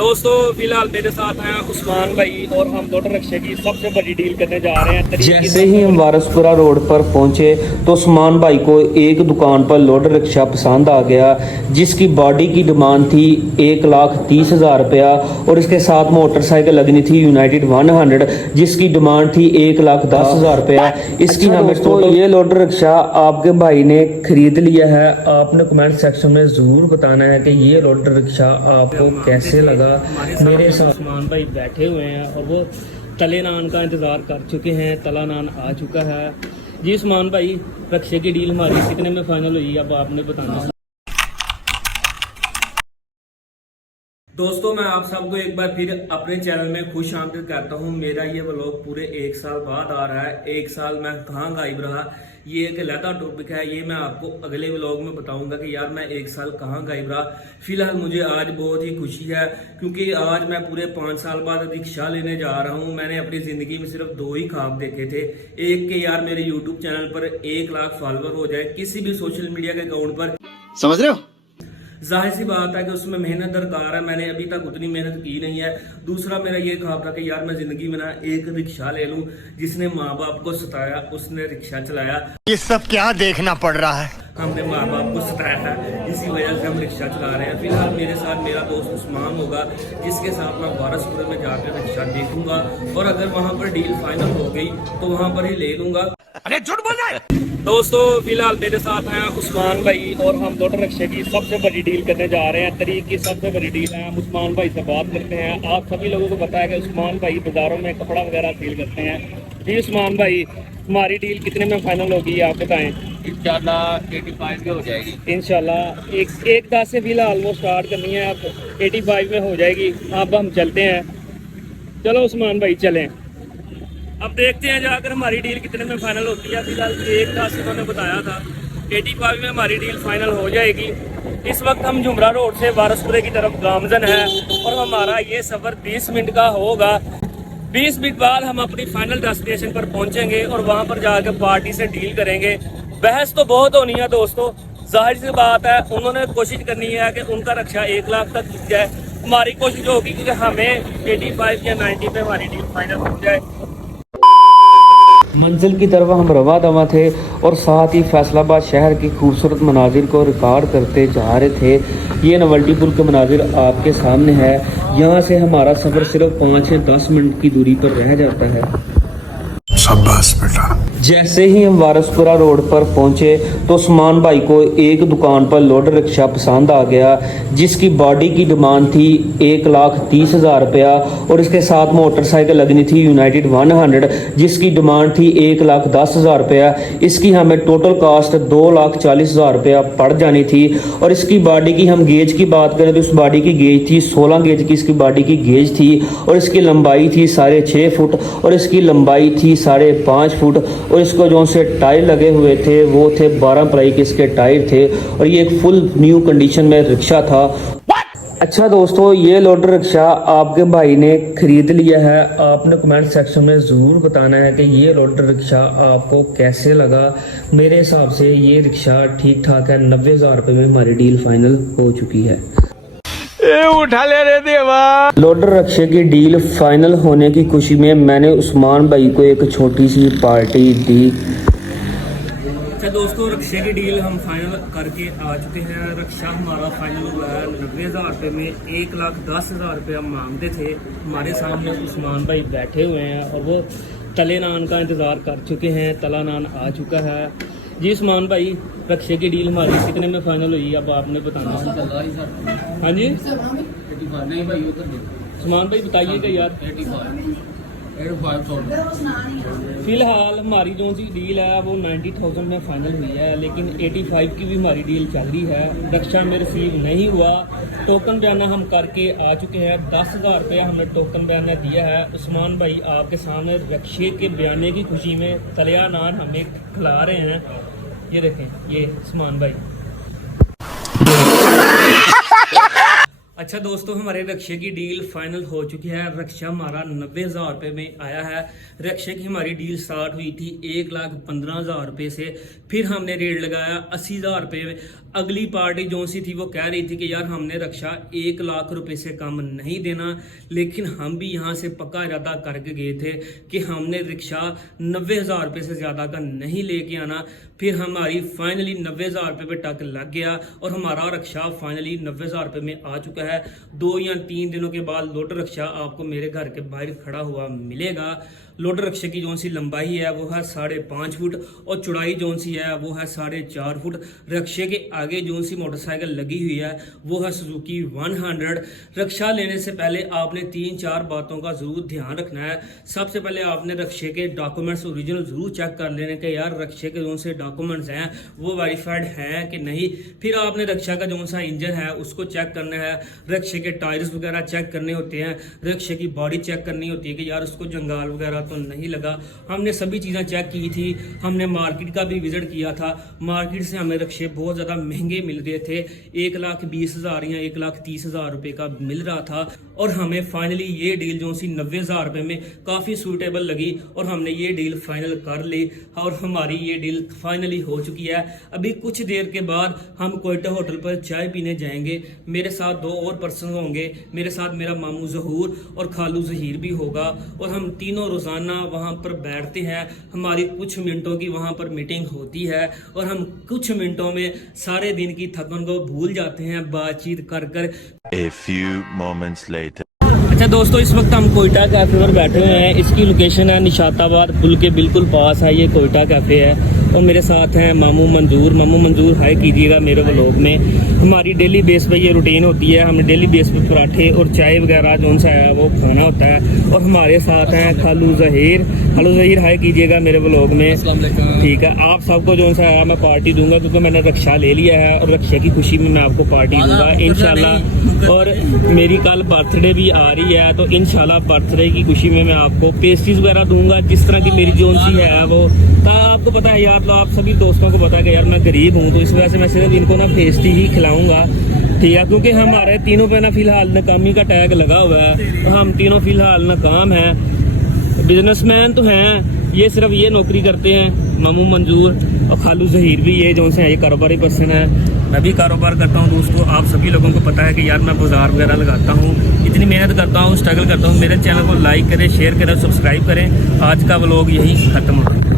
दोस्तों फिलहाल मेरे साथ हैं उस्मान भाई और हम लोडर रिक्शे की सबसे बड़ी डील करने जा रहे हैं। जैसे ही हम वारसपुरा रोड पर पहुंचे तो उस्मान भाई को एक दुकान पर लोडर रिक्शा पसंद आ गया, जिसकी बॉडी की डिमांड थी 1,30,000 रुपया और इसके साथ मोटरसाइकिल लगनी थी यूनाइटेड 100 जिसकी डिमांड थी 1,10,000 रुपया। इसकी हमें तो ये लोडर रिक्शा आपके भाई ने खरीद लिया है। आपने कमेंट सेक्शन में जरूर बताना है कि ये लोडर रिक्शा आपको कैसे लगा। मेरे साथ उस्मान भाई बैठे हुए हैं और वो तले नान का इंतज़ार कर चुके हैं। तला नान आ चुका है जी। उस्मान भाई रिक्शे की डील हमारी कितने में फाइनल हुई अब आपने बताना। दोस्तों मैं आप सबको एक बार फिर अपने चैनल में खुश आमदीद करता हूँ। मेरा ये व्लॉग पूरे 1 साल बाद आ रहा है। 1 साल मैं कहाँ गायब रहा, ये एक अलग टॉपिक है। ये मैं आपको अगले व्लॉग में बताऊंगा कि यार मैं 1 साल कहाँ गायब रहा। फिलहाल मुझे आज बहुत ही खुशी है क्योंकि आज मैं पूरे 5 साल बाद रिक्शा लेने जा रहा हूँ। मैंने अपनी जिंदगी में सिर्फ 2 ही ख्वाब देखे थे। एक के यार मेरे यूट्यूब चैनल पर 1 लाख फॉलोवर हो जाए किसी भी सोशल मीडिया के अकाउंट पर। समझ रहे हो? जाहिर सी बात है कि उसमें मेहनत दरकार है। मैंने अभी तक उतनी मेहनत की नहीं है। दूसरा मेरा ये ख्वाब था कि यार मैं जिंदगी में ना एक रिक्शा ले लूं जिसने माँ बाप को सताया, उसने रिक्शा चलाया। ये सब क्या देखना पड़ रहा है? हमने माँ बाप को सताया था, इसी वजह से हम रिक्शा चला रहे हैं। फिलहाल मेरे साथ मेरा दोस्त उस्मान होगा जिसके साथ मैं वारसपुर में जाकर रिक्शा देखूंगा और अगर वहाँ पर डील फाइनल हो गई तो वहाँ पर ही ले लूंगा। अरे झूठ बोल रहा है। दोस्तों फिलहाल मेरे साथ हैं उस्मान भाई और हम लोडर रिक्शे की सबसे बड़ी डील करने जा रहे हैं। तरीक की सबसे बड़ी डील है। हम उस्मान भाई से बात करते हैं। आप सभी लोगों को पता है कि उस्मान भाई बाजारों में कपड़ा वगैरह सेल करते हैं। जी उस्मान भाई हमारी डील कितने में फाइनल होगी आप बताएं। इंशाल्लाह 85 में हो जाएगी। इंशाल्लाह एक 10 से फिलहाल वो स्टार्ट करनी है, अब 85 में हो जाएगी। अब हम चलते हैं, चलो उस्मान भाई चलें। अब देखते हैं जाकर हमारी डील कितने में फाइनल होती है। फिलहाल 1,10 इन्होंने बताया था, 85 में हमारी डील फाइनल हो जाएगी। इस वक्त हम जुमरा रोड से वारसपुरे की तरफ गामजन है और हमारा ये सफ़र 20 मिनट का होगा। 20 मिनट बाद हम अपनी फाइनल डेस्टिनेशन पर पहुंचेंगे और वहां पर जाकर पार्टी से डील करेंगे। बहस तो बहुत होनी है दोस्तों, जाहिर सी बात है। उन्होंने कोशिश करनी है कि उनका रक्षा 1 लाख तक जीत जाए। हमारी कोशिश होगी कि हमें 85 या 90 पे हमारी डील फाइनल हो जाए। मंजिल की तरफ हम रवा दवा थे और साथ ही फैसलाबाद शहर की खूबसूरत मनाजिर को रिकॉर्ड करते जा रहे थे। ये नवल्टी पुल के मनाजिर आपके सामने है। यहाँ से हमारा सफ़र सिर्फ 5 से 10 मिनट की दूरी पर रह जाता है। शाबाश बेटा। जैसे ही हम वारसपुरा रोड पर पहुंचे तो उस्मान भाई को एक दुकान पर लोडर रिक्शा पसंद आ गया, जिसकी बॉडी की डिमांड थी 1,30,000 रुपया और इसके साथ मोटरसाइकिल लगनी थी यूनाइटेड 100 जिसकी डिमांड थी 1,10,000 रुपया। इसकी हमें टोटल कास्ट 2,40,000 रुपया पड़ जानी थी। और इसकी बॉडी की हम गेज की बात करें तो इस बॉडी की गेज थी 16 गेज की इसकी बॉडी की गेज थी और इसकी लंबाई थी 6.5 फुट और इसकी लंबाई थी 5.5 फुट और इसको जो से टायर लगे हुए थे वो थे 12 प्लाई के इसके टायर थे और ये एक फुल न्यू कंडीशन में रिक्शा था। अच्छा दोस्तों, ये लोडर रिक्शा आपके भाई ने खरीद लिया है। आपने कमेंट सेक्शन में ज़रूर बताना है कि ये लोडर रिक्शा आपको कैसे लगा। मेरे हिसाब से ये रिक्शा ठीक ठाक है। 90,000 रुपये में हमारी डील फाइनल हो चुकी है। उठा ले रे देवा। लोडर रिक्शे की डील फाइनल होने की खुशी में मैंने उस्मान भाई को एक छोटी सी पार्टी दी। अच्छा दोस्तों, रिक्शे की डील हम फाइनल करके आ चुके हैं। रिक्शा हमारा फाइनल हुआ है 90,000 रुपये में। 1,10,000 रुपये हम मांगते थे। हमारे सामने उस्मान भाई बैठे हुए हैं और वो तले नान का इंतज़ार कर चुके हैं। तला नान आ चुका है जी। उस्मान भाई रिक्शे की डील हमारी कितने में फाइनल हुई अब आपने बताना। हाँ जी नहीं भाई उस्मान भाई बताइएगा यार। 85 फिलहाल हमारी जो सी डील है वो 90,000 में फाइनल हुई है, लेकिन 85 की भी हमारी डील चल रही है। रक्षा में रिसीव नहीं हुआ। टोकन बयाना हम करके आ चुके हैं। 10,000 रुपया हमने टोकन बयाना दिया है। उस्मान भाई आपके सामने रक्षे के बयाने की खुशी में तलिया नान हमें खिला रहे हैं। ये देखें, ये उस्मान भाई। अच्छा दोस्तों, हमारे रिक्शे की डील फाइनल हो चुकी है। रिक्शा हमारा 90,000 रुपये में आया है। रिक्शे की हमारी डील स्टार्ट हुई थी 1,15,000 रुपये से। फिर हमने रेट लगाया 80,000 रुपये में। अगली पार्टी जो सी थी वो कह रही थी कि यार हमने रक्षा 1 लाख रुपए से कम नहीं देना, लेकिन हम भी यहाँ से पक्का इरादा करके गए थे कि हमने रिक्शा 90,000 रुपये से ज़्यादा का नहीं लेके आना। फिर हमारी फाइनली 90,000 रुपये पे टक लग गया और हमारा रक्षा फाइनली 90,000 रुपये में आ चुका है। 2 या 3 दिनों के बाद लोडर रक्षा आपको मेरे घर के बाहर खड़ा हुआ मिलेगा। लोडर रक्षे की जो सी लंबाई है वो है 5.5 फुट और चौड़ाई जो सी है वो है 4.5 फुट। रक्षे के आगे जो सी मोटरसाइकिल लगी हुई है वो है सुजुकी 100। रक्षा लेने से पहले आपने 3-4 बातों का जरूर ध्यान रखना है। सबसे पहले आपने रक्षे के डॉक्यूमेंट्स ओरिजिनल जरूर चेक कर लेने के यार रक्षे के जो से डॉक्यूमेंट्स हैं वो वेरीफाइड हैं कि नहीं। फिर आपने रक्षा का जो सा इंजन है उसको चेक करना है, रक्षे के टायर्स वगैरह चेक करने होते हैं, रक्षे की बॉडी चेक करनी होती है कि यार उसको जंगाल वगैरह तो नहीं लगा। हमने सभी चीज़ें चेक की थी। हमने मार्केट का भी विजिट किया था। मार्केट से हमें रक्षे बहुत ज़्यादा महंगे मिल रहे थे, 1,20,000 या 1,30,000 रुपये का मिल रहा था और हमें फाइनली ये डील जो सी 90,000 रुपये में काफ़ी सूटेबल लगी और हमने ये डील फाइनल कर ली और हमारी ये डील फाइनली हो चुकी है। अभी कुछ देर के बाद हम कोयटा होटल पर चाय पीने जाएंगे। मेरे साथ 2 और पर्सन होंगे, मेरे साथ मेरा मामू जहूर और खालू जहीर भी होगा और हम तीनों रोज़ाना वहाँ पर बैठते हैं। हमारी कुछ मिनटों की वहाँ पर मीटिंग होती है और हम कुछ मिनटों में सारे दिन की थकन को भूल जाते हैं बातचीत कर कर। A few moments later. अच्छा दोस्तों, इस वक्त हम कोयटा कैफ़े पर बैठे हुए हैं। इसकी लोकेशन है निशाताबाद पुल के बिल्कुल पास है ये कोयटा कैफ़े है और मेरे साथ हैं मामू मंजूर। मामू मंजूर हाय कीजिएगा मेरे व्लॉग में। हमारी डेली बेस पे ये रूटीन होती है, हमने डेली बेस पे पराठे और चाय वगैरह जो सा है वो खाना होता है। और हमारे साथ हैं खालू जहीर। खालू जहीर हाय कीजिएगा मेरे व्लॉग में। ठीक है, आप सबको जो सा है मैं पार्टी दूंगा क्योंकि मैंने रक्षा ले लिया है और रक्षे की खुशी में मैं आपको पार्टी दूंगा इंशाल्लाह। और मेरी कल बर्थडे भी आ रही है तो इंशाल्लाह बर्थडे की खुशी में मैं आपको पेस्ट्रीज वगैरह दूंगा जिस तरह की मेरी जोन सी है वो। तो आपको पता है यार, तो आप सभी दोस्तों को पता है कि यार मैं गरीब हूँ तो इस वजह से मैं सिर्फ इनको ना पेस्ट्री ही खिलाऊंगा। ठीक है, क्योंकि हमारे तीनों पे ना फिलहाल नाकामी का टैग लगा हुआ है तो हम तीनों फिलहाल नाकाम हैं। बिजनेसमैन तो हैं, ये सिर्फ ये नौकरी करते हैं मामू मंजूर और खालू जहीर भी ये जो से ये कारोबारी पर्सन है। मैं भी कारोबार करता हूँ दोस्तों। आप सभी लोगों को पता है कि यार मैं बाजार वगैरह लगाता हूँ, इतनी मेहनत करता हूँ, स्ट्रगल करता हूँ। मेरे चैनल को लाइक करें, शेयर करें, सब्सक्राइब करें। आज का व्लॉग यही खत्म होता है।